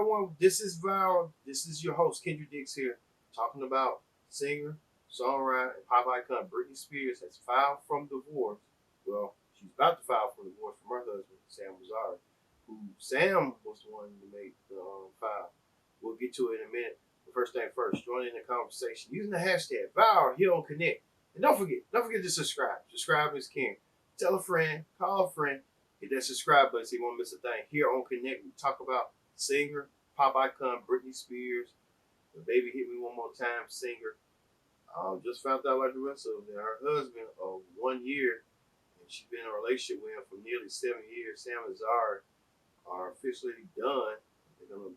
everyone. This is Val. This is your host, Kendra Dix here, talking about singer, songwriter, and pop icon Britney Spears has filed from divorce. Well, she's about to file for divorce from her husband, Sam Asghari, who Sam was the one who made the file. We'll get to it in a minute. But first thing first, join in the conversation using the hashtag Val here on Connect. And don't forget to subscribe. Subscribe is king. Tell a friend, call a friend, hit that subscribe button so you won't miss a thing. Here on Connect, we talk about singer, pop icon Britney Spears, the Baby Hit Me One More Time singer. Just found out like the rest of them, her husband of 1 year, and she's been in a relationship with him for nearly 7 years. Sam and Zara are officially done. They're gonna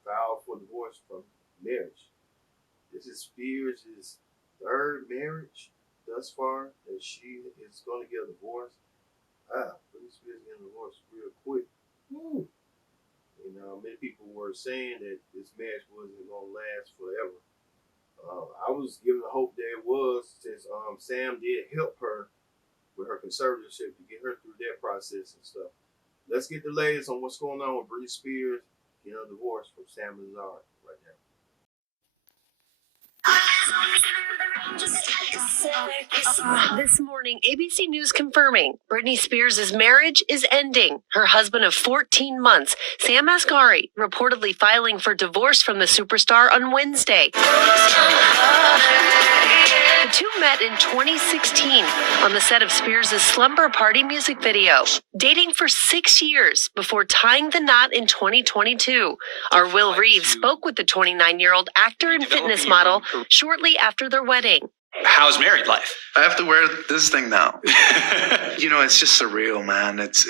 file for divorce from marriage. This is Spears' third marriage thus far that she is going to get a divorce. Britney Spears getting a divorce real quick. Woo. Many people were saying that this marriage wasn't going to last forever. I was given the hope that it was, since Sam did help her with her conservatorship to get her through that process and stuff. Let's get the latest on what's going on with Britney Spears getting a divorce from Sam and Zara right now. This morning, ABC News confirming Britney Spears' marriage is ending. Her husband of 14 months, Sam Asghari, reportedly filing for divorce from the superstar on Wednesday. The two met in 2016 on the set of Spears' Slumber Party music video, dating for 6 years before tying the knot in 2022. Our Will Reeves spoke with the 29-year-old actor and fitness model shortly after their wedding. How's married life? I have to wear this thing now. It's just surreal, man. It's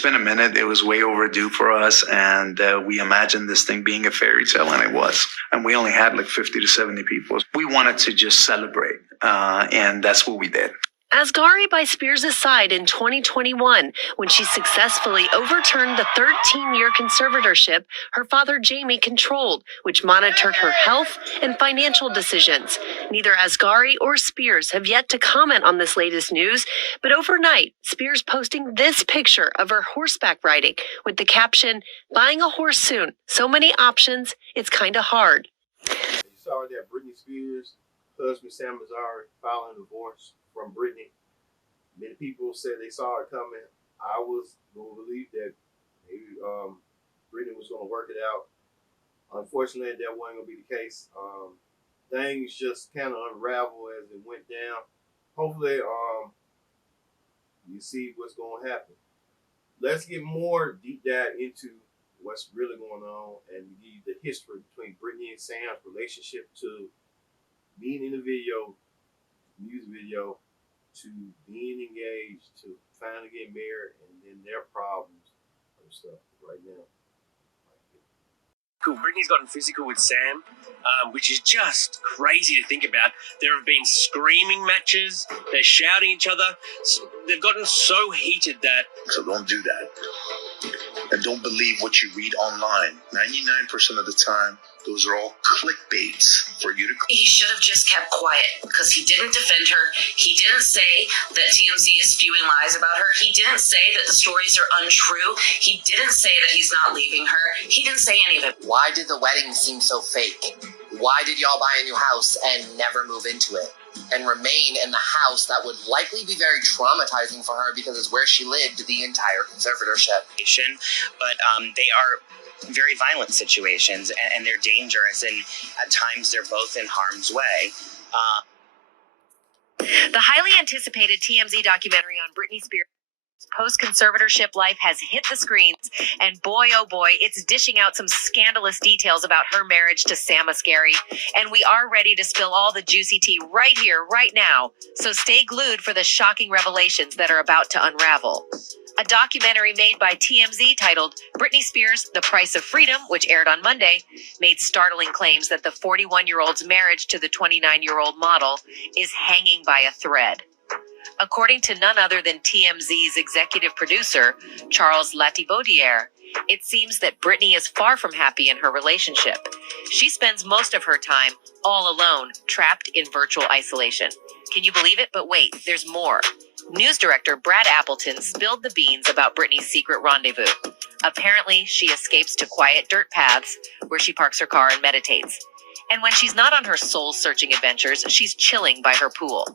been a minute. It was way overdue for us, and we imagined this thing being a fairy tale, and it was. And we only had like 50 to 70 people. We wanted to just celebrate, and that's what we did. Asghari by Spears' side in 2021 when she successfully overturned the 13-year conservatorship her father Jamie controlled, which monitored her health and financial decisions. Neither Asghari or Spears have yet to comment on this latest news, but overnight, Spears posting this picture of her horseback riding with the caption, "Buying a horse soon. So many options, it's kinda hard." You saw that Britney Spears' husband Sam Asghari filing divorce from Britney. Many people said they saw it coming. I was going to believe that maybe Britney was going to work it out. Unfortunately, that wasn't going to be the case. Things just kind of unraveled as it went down. Hopefully, you see what's going to happen. Let's get more deep dive into what's really going on and give you the history between Britney and Sam's relationship to being in the music video, to being engaged, to finally getting married, and then their problems and stuff right now. Cool. Britney's gotten physical with Sam, which is just crazy to think about. There have been screaming matches. They're shouting each other. They've gotten so heated that... So don't do that. And don't believe what you read online. 99% of the time, those are all clickbaits for you to... He should have just kept quiet because he didn't defend her. He didn't say that TMZ is spewing lies about her. He didn't say that the stories are untrue. He didn't say that he's not leaving her. He didn't say any of it. Why did the wedding seem so fake? Why did y'all buy a new house and never move into it? And remain in the house that would likely be very traumatizing for her because it's where she lived the entire conservatorship. But they are very violent situations, and they're dangerous, and at times they're both in harm's way. The highly anticipated TMZ documentary on Britney Spears' post-conservatorship life has hit the screens, and boy, oh boy, it's dishing out some scandalous details about her marriage to Sam Asghari, and we are ready to spill all the juicy tea right here, right now, so stay glued for the shocking revelations that are about to unravel. A documentary made by TMZ titled Britney Spears, The Price of Freedom, which aired on Monday, made startling claims that the 41-year-old's marriage to the 29-year-old model is hanging by a thread. According to none other than TMZ's executive producer, Charles Latibaudiere, it seems that Britney is far from happy in her relationship. She spends most of her time all alone, trapped in virtual isolation. Can you believe it? But wait, there's more. News director Brad Appleton spilled the beans about Britney's secret rendezvous. Apparently, she escapes to quiet dirt paths where she parks her car and meditates. And when she's not on her soul-searching adventures, she's chilling by her pool.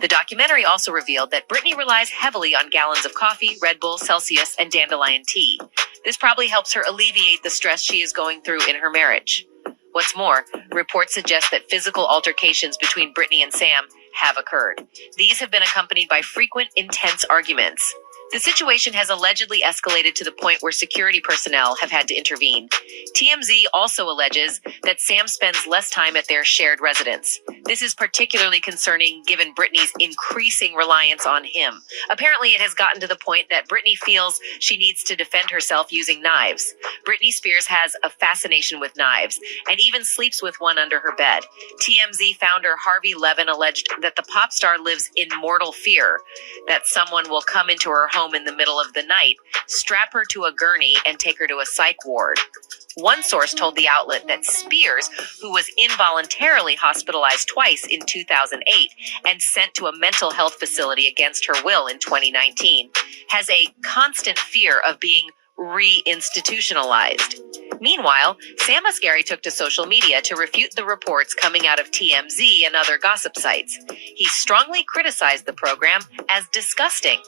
The documentary also revealed that Britney relies heavily on gallons of coffee, Red Bull, Celsius, and dandelion tea. This probably helps her alleviate the stress she is going through in her marriage. What's more, reports suggest that physical altercations between Britney and Sam have occurred. These have been accompanied by frequent, intense arguments. The situation has allegedly escalated to the point where security personnel have had to intervene. TMZ also alleges that Sam spends less time at their shared residence. This is particularly concerning given Britney's increasing reliance on him. Apparently, it has gotten to the point that Britney feels she needs to defend herself using knives. Britney Spears has a fascination with knives and even sleeps with one under her bed. TMZ founder Harvey Levin alleged that the pop star lives in mortal fear that someone will come into her home in the middle of the night, strap her to a gurney, and take her to a psych ward. One source told the outlet that Spears, who was involuntarily hospitalized twice in 2008 and sent to a mental health facility against her will in 2019, has a constant fear of being re-institutionalized. Meanwhile, Sam Asghari took to social media to refute the reports coming out of TMZ and other gossip sites. He strongly criticized the program as disgusting.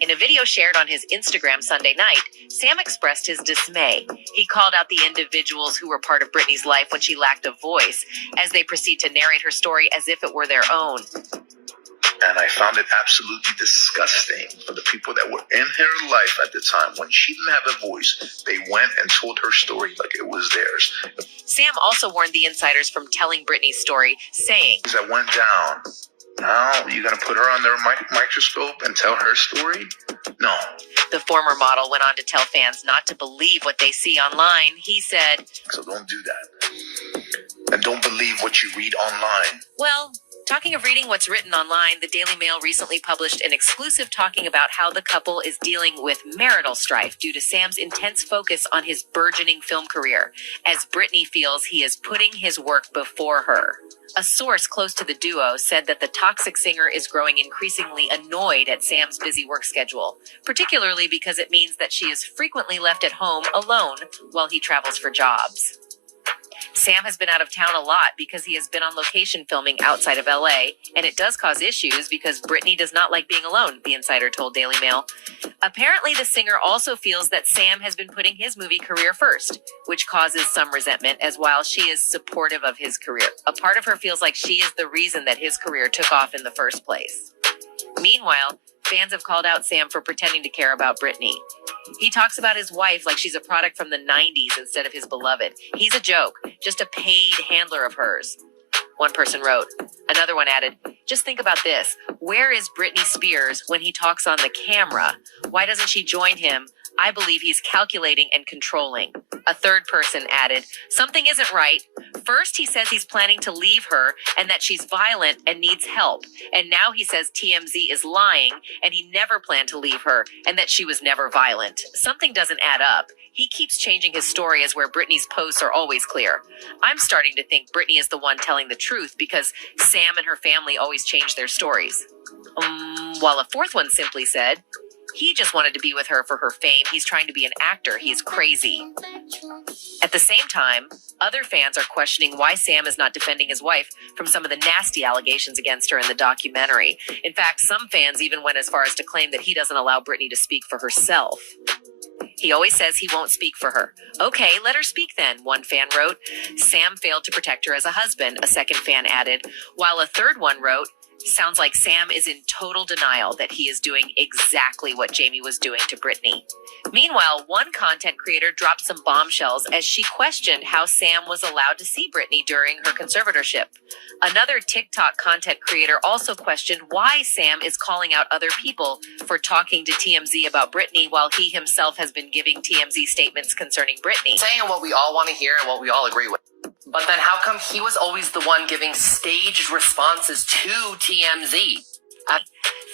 In a video shared on his Instagram Sunday night, Sam expressed his dismay. He called out the individuals who were part of Britney's life when she lacked a voice, as they proceed to narrate her story as if it were their own. And I found it absolutely disgusting for the people that were in her life at the time. When she didn't have a voice, they went and told her story like it was theirs. Sam also warned the insiders from telling Britney's story, saying, That went down. Now you're going to put her under a microscope and tell her story? No. The former model went on to tell fans not to believe what they see online. He said, So don't do that. And don't believe what you read online. Well, talking of reading what's written online, the Daily Mail recently published an exclusive talking about how the couple is dealing with marital strife due to Sam's intense focus on his burgeoning film career, as Britney feels he is putting his work before her. A source close to the duo said that the toxic singer is growing increasingly annoyed at Sam's busy work schedule, particularly because it means that she is frequently left at home alone while he travels for jobs. Sam has been out of town a lot because he has been on location filming outside of LA, and it does cause issues because Britney does not like being alone, the insider told Daily Mail. Apparently, the singer also feels that Sam has been putting his movie career first, which causes some resentment, as while she is supportive of his career, a part of her feels like she is the reason that his career took off in the first place. Meanwhile, fans have called out Sam for pretending to care about Britney. He talks about his wife like she's a product from the 90s instead of his beloved. He's a joke, just a paid handler of hers. One person wrote. Another one added, just think about this. Where is Britney Spears when he talks on the camera? Why doesn't she join him? I believe he's calculating and controlling. A third person added, something isn't right. First, he says he's planning to leave her and that she's violent and needs help. And now he says TMZ is lying and he never planned to leave her and that she was never violent. Something doesn't add up. He keeps changing his story as where Britney's posts are always clear. I'm starting to think Britney is the one telling the truth because Sam and her family always change their stories. While a fourth one simply said, he just wanted to be with her for her fame. He's trying to be an actor. He's crazy. At the same time, other fans are questioning why Sam is not defending his wife from some of the nasty allegations against her in the documentary. In fact, some fans even went as far as to claim that he doesn't allow Britney to speak for herself. He always says he won't speak for her. Okay, let her speak then, one fan wrote. Sam failed to protect her as a husband, a second fan added, while a third one wrote, sounds like Sam is in total denial that he is doing exactly what Jamie was doing to Britney. Meanwhile, one content creator dropped some bombshells as she questioned how Sam was allowed to see Britney during her conservatorship. Another TikTok content creator also questioned why Sam is calling out other people for talking to TMZ about Britney while he himself has been giving TMZ statements concerning Britney. Saying what we all want to hear and what we all agree with. But then how come he was always the one giving staged responses to TMZ?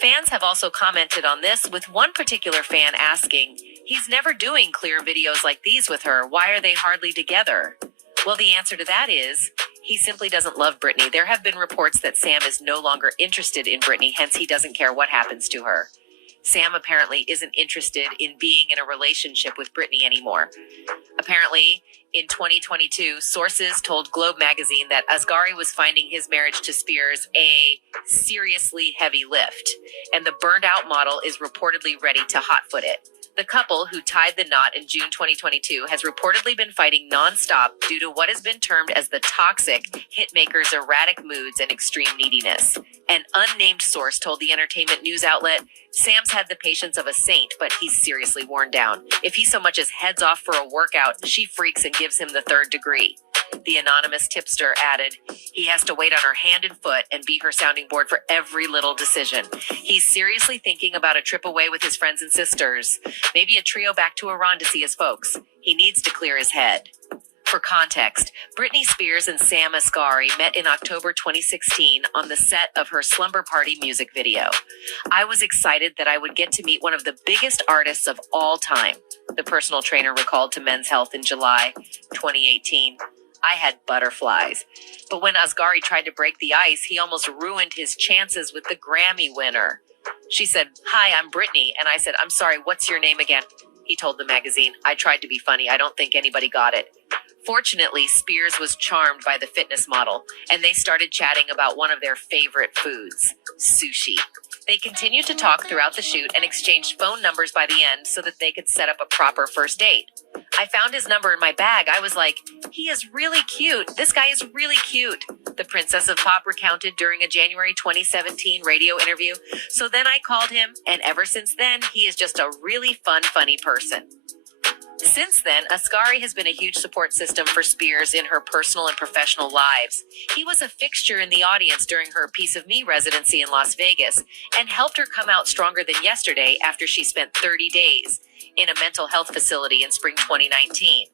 Fans have also commented on this, with one particular fan asking, he's never doing clear videos like these with her. Why are they hardly together? Well, the answer to that is, he simply doesn't love Britney. There have been reports that Sam is no longer interested in Britney, hence he doesn't care what happens to her. Sam apparently isn't interested in being in a relationship with Britney anymore. Apparently, in 2022, sources told Globe magazine that Asghari was finding his marriage to Spears a seriously heavy lift, and the burned out model is reportedly ready to hotfoot it. The couple, who tied the knot in June 2022, has reportedly been fighting nonstop due to what has been termed as the toxic hitmaker's erratic moods and extreme neediness. An unnamed source told the entertainment news outlet, Sam's had the patience of a saint, but he's seriously worn down. If he so much as heads off for a workout, she freaks and gives him the third degree. The anonymous tipster added, he has to wait on her hand and foot and be her sounding board for every little decision. He's seriously thinking about a trip away with his friends and sisters. Maybe a trio back to Iran to see his folks. He needs to clear his head. For context, Britney Spears and Sam Asghari met in October 2016 on the set of her Slumber Party music video. I was excited that I would get to meet one of the biggest artists of all time, the personal trainer recalled to Men's Health in July 2018. I had butterflies. But when Asghari tried to break the ice, he almost ruined his chances with the Grammy winner. She said, "Hi, I'm Britney." And I said, "I'm sorry, what's your name again?" He told the magazine, "I tried to be funny. I don't think anybody got it." Fortunately, Spears was charmed by the fitness model, and they started chatting about one of their favorite foods, sushi. They continued to talk throughout the shoot and exchanged phone numbers by the end so that they could set up a proper first date. I found his number in my bag. I was like, he is really cute. This guy is really cute, the Princess of Pop recounted during a January 2017 radio interview. So then I called him, and ever since then, he is just a really fun, funny person. Since then, Asghari has been a huge support system for Spears in her personal and professional lives. He was a fixture in the audience during her Piece of Me residency in Las Vegas and helped her come out stronger than yesterday after she spent 30 days in a mental health facility in spring 2019.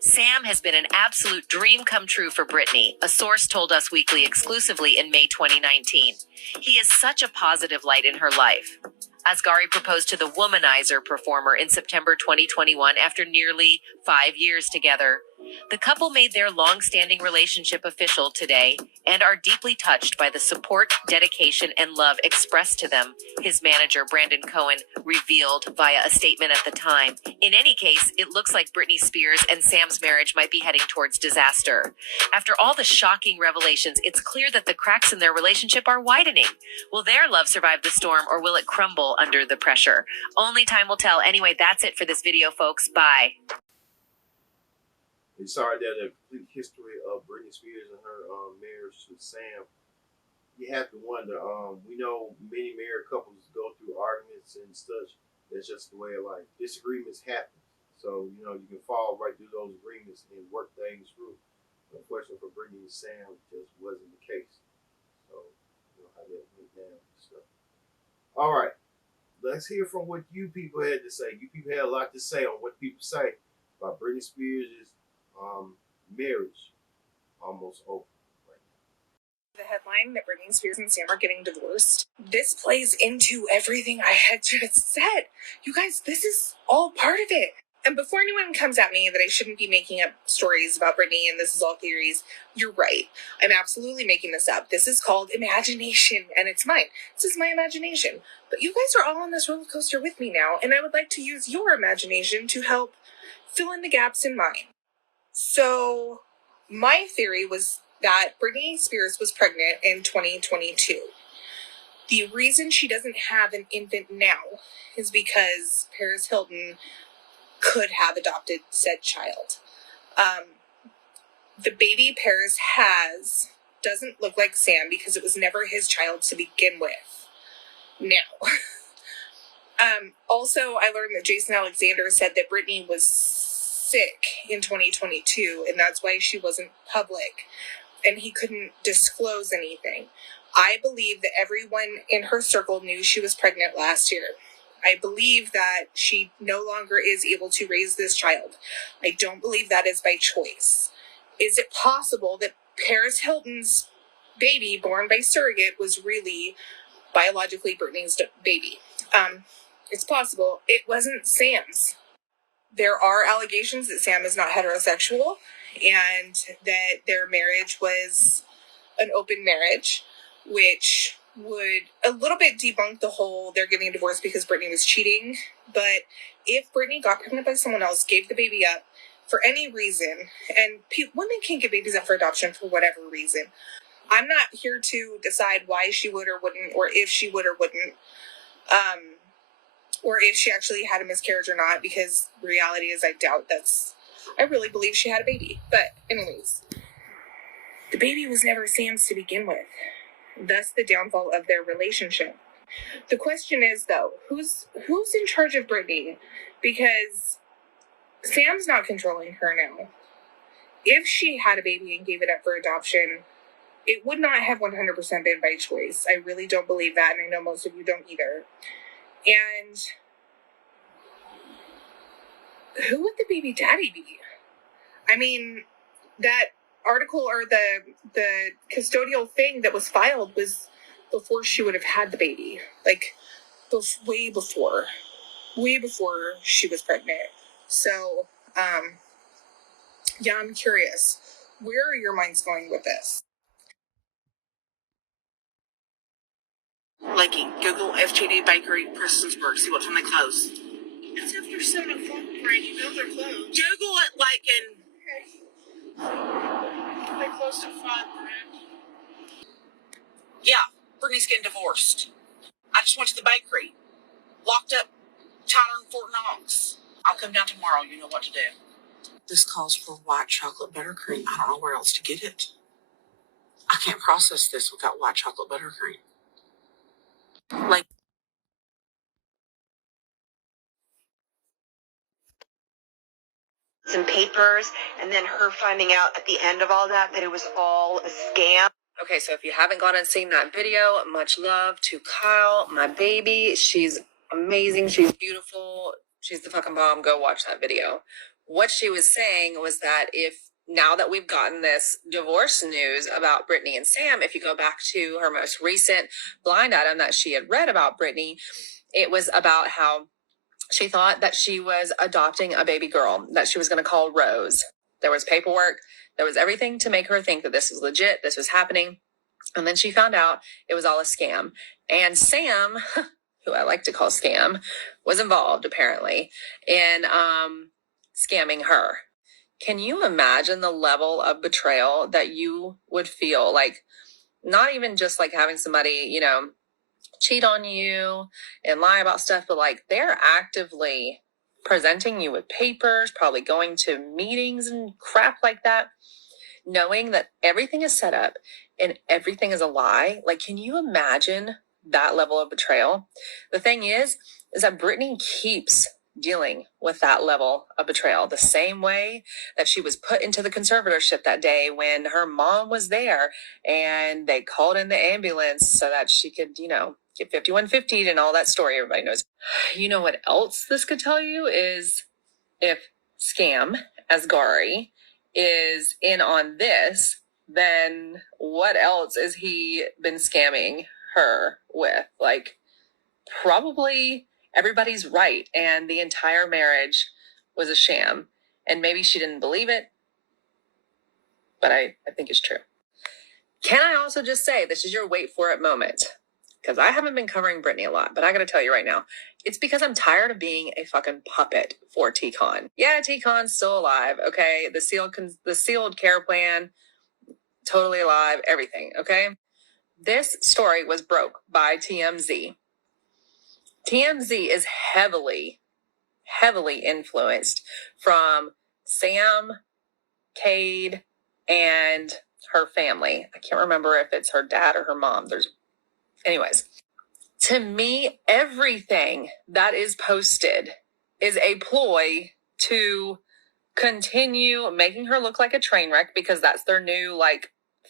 Sam has been an absolute dream come true for Britney, a source told Us Weekly exclusively in May 2019. He is such a positive light in her life. Asghari proposed to the Womanizer performer in September 2021 after nearly 5 years together. The couple made their long-standing relationship official today and are deeply touched by the support, dedication, and love expressed to them, his manager Brandon Cohen revealed via a statement at the time. In any case, it looks like Britney Spears and Sam's marriage might be heading towards disaster. After all the shocking revelations, it's clear that the cracks in their relationship are widening. Will their love survive the storm, or will it crumble under the pressure? Only time will tell. Anyway, that's it for this video, folks. Bye. And sorry that the complete history of Britney Spears and her marriage to Sam. You have to wonder. We know many married couples go through arguments and such. That's just the way of life. Disagreements happen. So, you can fall right through those agreements and work things through. Unfortunately for Britney and Sam, just wasn't the case. So, how that went down and stuff. All right. Let's hear from what you people had to say. You people had a lot to say on what people say about Britney Spears' marriage almost over right now. The headline that Britney Spears and Sam are getting divorced. This plays into everything I had just said. You guys, this is all part of it. And before anyone comes at me that I shouldn't be making up stories about Britney and this is all theories, you're right. I'm absolutely making this up. This is called imagination, and it's mine. This is my imagination. But you guys are all on this roller coaster with me now, and I would like to use your imagination to help fill in the gaps in mine. So, my theory was that Britney Spears was pregnant in 2022. The reason she doesn't have an infant now is because Paris Hilton could have adopted said child. The baby Paris has doesn't look like Sam because it was never his child to begin with. Now, also, I learned that Jason Alexander said that Britney was sick in 2022, and that's why she wasn't public, and he couldn't disclose anything. I believe that everyone in her circle knew she was pregnant last year. I believe that she no longer is able to raise this child. I don't believe that is by choice. Is it possible that Paris Hilton's baby born by surrogate was really biologically Britney's baby? It's possible. It wasn't Sam's. There are allegations that Sam is not heterosexual and that their marriage was an open marriage, which would a little bit debunk the whole they're getting divorced because Britney was cheating. But if Britney got pregnant by someone else, gave the baby up for any reason, and women can give babies up for adoption for whatever reason. I'm not here to decide why she would or wouldn't, or if she would or wouldn't, or if she actually had a miscarriage or not, because reality is I really believe she had a baby. But anyways, the baby was never Sam's to begin with, thus the downfall of their relationship. The question is, though, who's in charge of Britney? Because Sam's not controlling her now. If she had a baby and gave it up for adoption, it would not have 100% been by choice. I really don't believe that, and I know most of you don't either. And who would the baby daddy be? I mean, that article or the custodial thing that was filed was before she would have had the baby. Like, way before she was pregnant. So, yeah, I'm curious. Where are your minds going with this? Liking, Google FGD Bakery, Prestonsburg, see what time they close. It's after 7 o'clock, Brian. You know they're closed. Google it, like They closed at 5, Brian. Yeah, Brittany's getting divorced. I just went to the bakery. Locked up, Tyler and Fort Knox. I'll come down tomorrow. You know what to do. This calls for white chocolate buttercream. I don't know where else to get it. I can't process this without white chocolate buttercream. Like, some papers, and then her finding out at the end of all that it was all a scam. Okay, so if you haven't gone and seen that video, much love to Kyle, my baby. She's amazing. She's beautiful. She's the fucking bomb. Go watch that video. What she was saying was that now that we've gotten this divorce news about Britney and Sam, if you go back to her most recent blind item that she had read about Britney, it was about how she thought that she was adopting a baby girl that she was going to call Rose. There was paperwork. There was everything to make her think that this was legit, this was happening. And then she found out it was all a scam. And Sam, who I like to call Scam, was involved, apparently, in scamming her. Can you imagine the level of betrayal that you would feel? Like, not even just like having somebody, cheat on you and lie about stuff, but like they're actively presenting you with papers, probably going to meetings and crap like that, knowing that everything is set up and everything is a lie. Like, can you imagine that level of betrayal? The thing is that Britney keeps dealing with that level of betrayal the same way that she was put into the conservatorship that day when her mom was there and they called in the ambulance so that she could, get 5150'd and all that story everybody knows. You know what else this could tell you is if Scam Asghari is in on this, then what else is he been scamming her with? Like, probably everybody's right and the entire marriage was a sham, and maybe she didn't believe it, but I think it's true. Can I also just say, this is your wait for it moment, because I haven't been covering Britney a lot, but I gotta tell you right now, it's because I'm tired of being a fucking puppet for T-Con. Yeah, T-Con's still alive, okay? The sealed care plan, totally alive, everything, okay? This story was broke by TMZ. TMZ is heavily influenced from Sam, Cade, and her family. I can't remember if it's her dad or her mom. Anyways, to me, everything that is posted is a ploy to continue making her look like a train wreck, because that's their new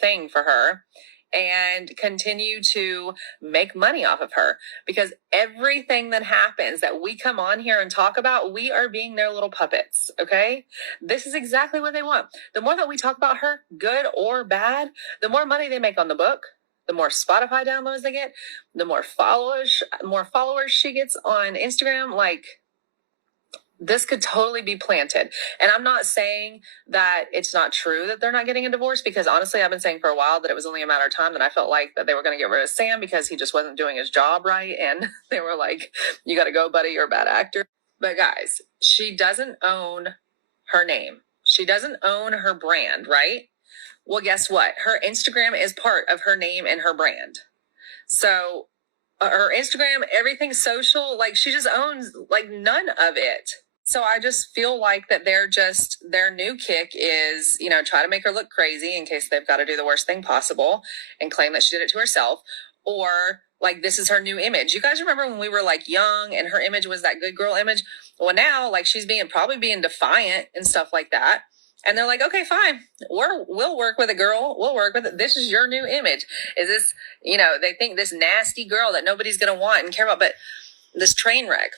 thing for her, and continue to make money off of her, because everything that happens that we come on here and talk about, we are being their little puppets, okay? This is exactly what they want. The more that we talk about her, good or bad, the more money they make on the book, the more Spotify downloads they get, the more followers she gets on Instagram. Like, This could totally be planted. And I'm not saying that it's not true that they're not getting a divorce, because honestly, I've been saying for a while that it was only a matter of time that I felt like that they were going to get rid of Sam because he just wasn't doing his job right. And they were like, you got to go, buddy, you're a bad actor. But guys, she doesn't own her name. She doesn't own her brand, right? Well, guess what? Her Instagram is part of her name and her brand. So her Instagram, everything social, like she just owns like none of it. So I just feel like that their new kick is, try to make her look crazy in case they've got to do the worst thing possible and claim that she did it to herself. Or like, this is her new image. You guys remember when we were like young and her image was that good girl image? Well, now like she's probably being defiant and stuff like that. And they're like, okay, fine. We'll work with a girl. We'll work with it. This is your new image. Is this, they think this nasty girl that nobody's going to want and care about, but this train wreck.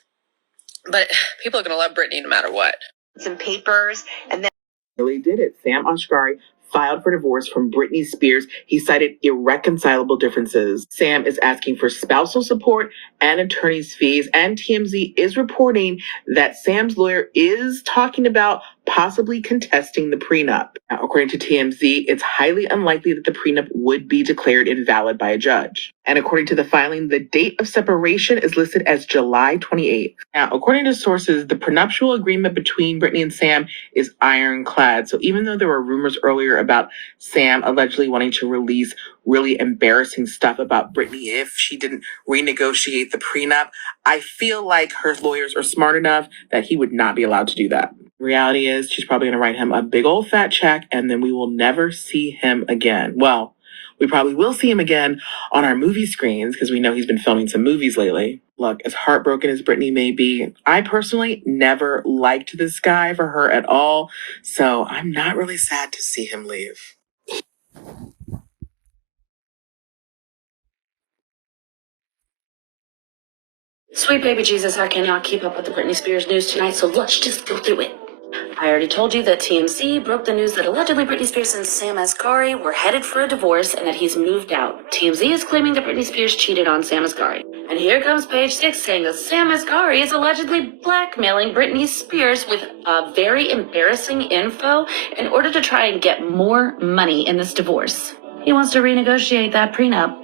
But people are going to love Britney no matter what. Some papers, and then really did it. Sam Asghari filed for divorce from Britney Spears. He cited irreconcilable differences. Sam is asking for spousal support and attorney's fees, and TMZ is reporting that Sam's lawyer is talking about possibly contesting the prenup. Now, according to TMZ, it's highly unlikely that the prenup would be declared invalid by a judge. And according to the filing, the date of separation is listed as July 28th. Now, according to sources, the prenuptial agreement between Britney and Sam is ironclad. So even though there were rumors earlier about Sam allegedly wanting to release really embarrassing stuff about Britney if she didn't renegotiate the prenup, I feel like her lawyers are smart enough that he would not be allowed to do that. Reality is she's probably going to write him a big old fat check, and then we will never see him again. Well, we probably will see him again on our movie screens because we know he's been filming some movies lately. Look, as heartbroken as Britney may be, I personally never liked this guy for her at all, so I'm not really sad to see him leave. Sweet baby Jesus, I cannot keep up with the Britney Spears news tonight, so let's just go through it. I already told you that TMZ broke the news that allegedly Britney Spears and Sam Asghari were headed for a divorce and that he's moved out. TMZ is claiming that Britney Spears cheated on Sam Asghari. And here comes page 6 saying that Sam Asghari is allegedly blackmailing Britney Spears with very embarrassing info in order to try and get more money in this divorce. He wants to renegotiate that prenup.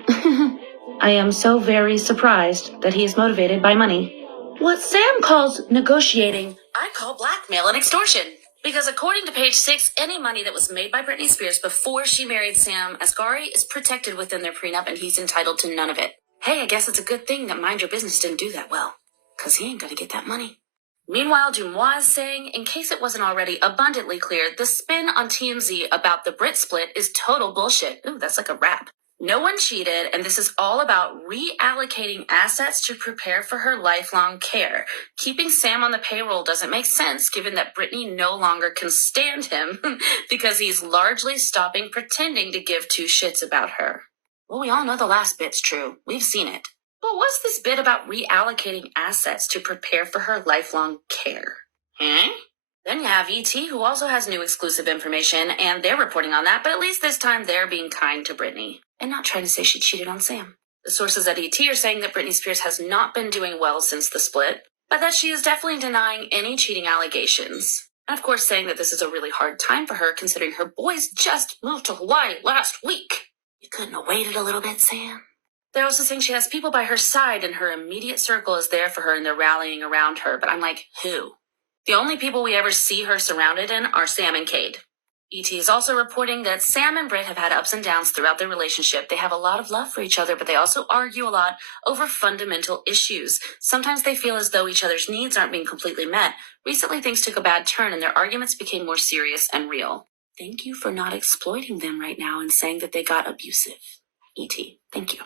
I am so very surprised that he is motivated by money. What Sam calls negotiating, I call blackmail and extortion. Because according to page 6, any money that was made by Britney Spears before she married Sam Asghari is protected within their prenup and he's entitled to none of it. Hey, I guess it's a good thing that Mind Your Business didn't do that well, because he ain't gonna get that money. Meanwhile, Dumois is saying, in case it wasn't already abundantly clear, the spin on TMZ about the Brit split is total bullshit. Ooh, that's like a rap. No one cheated, and this is all about reallocating assets to prepare for her lifelong care. Keeping Sam on the payroll doesn't make sense, given that Britney no longer can stand him because he's largely stopping pretending to give two shits about her. Well, we all know the last bit's true. We've seen it. But what's this bit about reallocating assets to prepare for her lifelong care? Then you have E.T., who also has new exclusive information, and they're reporting on that, but at least this time they're being kind to Britney and not trying to say she cheated on Sam. The sources at E.T. are saying that Britney Spears has not been doing well since the split, but that she is definitely denying any cheating allegations. And of course saying that this is a really hard time for her considering her boys just moved to Hawaii last week. You couldn't have waited a little bit, Sam? They're also saying she has people by her side and her immediate circle is there for her and they're rallying around her, but I'm like, who? The only people we ever see her surrounded in are Sam and Cade. E.T. is also reporting that Sam and Britt have had ups and downs throughout their relationship. They have a lot of love for each other, but they also argue a lot over fundamental issues. Sometimes they feel as though each other's needs aren't being completely met. Recently, things took a bad turn and their arguments became more serious and real. Thank you for not exploiting them right now and saying that they got abusive. E.T., thank you.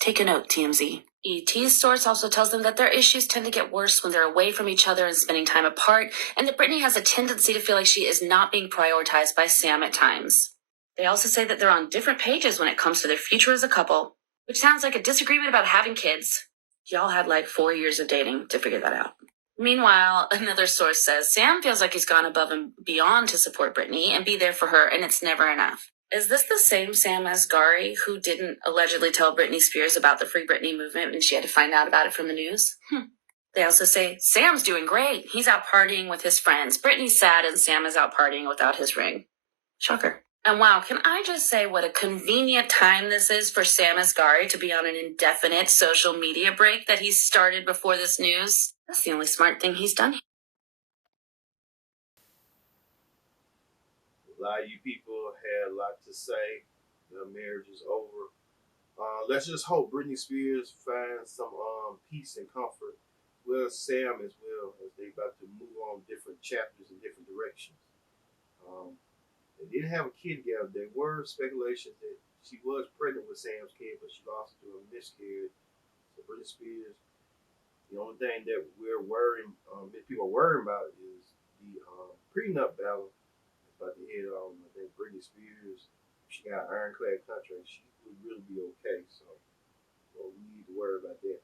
Take a note, TMZ. E.T.'s source also tells them that their issues tend to get worse when they're away from each other and spending time apart, and that Britney has a tendency to feel like she is not being prioritized by Sam at times. They also say that they're on different pages when it comes to their future as a couple, which sounds like a disagreement about having kids. Y'all had like 4 years of dating to figure that out. Meanwhile, another source says Sam feels like he's gone above and beyond to support Britney and be there for her, and it's never enough. Is this the same Sam Asghari who didn't allegedly tell Britney Spears about the Free Britney movement and she had to find out about it from the news? They also say, Sam's doing great. He's out partying with his friends. Brittany's sad and Sam is out partying without his ring. Shocker. And wow, can I just say what a convenient time this is for Sam Asghari to be on an indefinite social media break that he started before this news? That's the only smart thing he's done. A lot of you people had a lot to say. The marriage is over. Let's just hope Britney Spears finds some peace and comfort. Well, Sam as well, as they about to move on different chapters in different directions. They didn't have a kid together. There were speculations that she was pregnant with Sam's kid, but she lost it to a miscarriage. So Britney Spears, the only thing that we're worrying, people are worrying about is the prenup battle about to head on. I think Britney Spears, if she got an ironclad contract, she would really be okay. So we need to worry about that.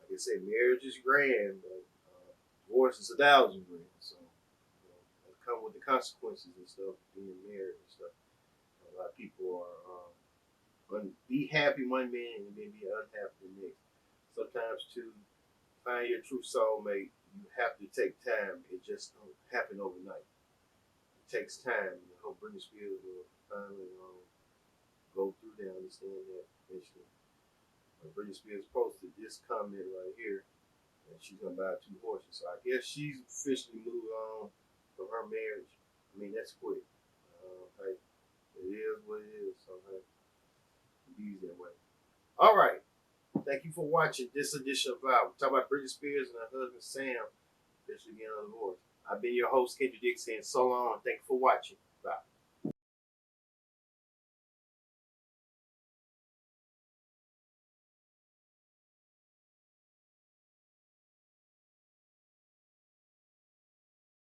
Like I said, marriage is grand, but divorce is 1,000 grand. So that come with the consequences and stuff, being married and stuff. A lot of people are be happy one minute and then be unhappy the next. Sometimes to find your true soulmate, you have to take time. It just don't happen overnight. It takes time. And I hope Britney Spears will finally go through that, understand that eventually. Britney Spears posted this comment right here, and she's gonna buy 2 horses. So I guess she's officially moved on from her marriage. I mean, that's quick. Hey, it is what it is. So hey, it be that way. All right. Thank you for watching this edition of Vibe. We're talking about Britney Spears and her husband Sam officially getting a divorce. I've been your host, Kendra Dick, saying so long and thank you for watching.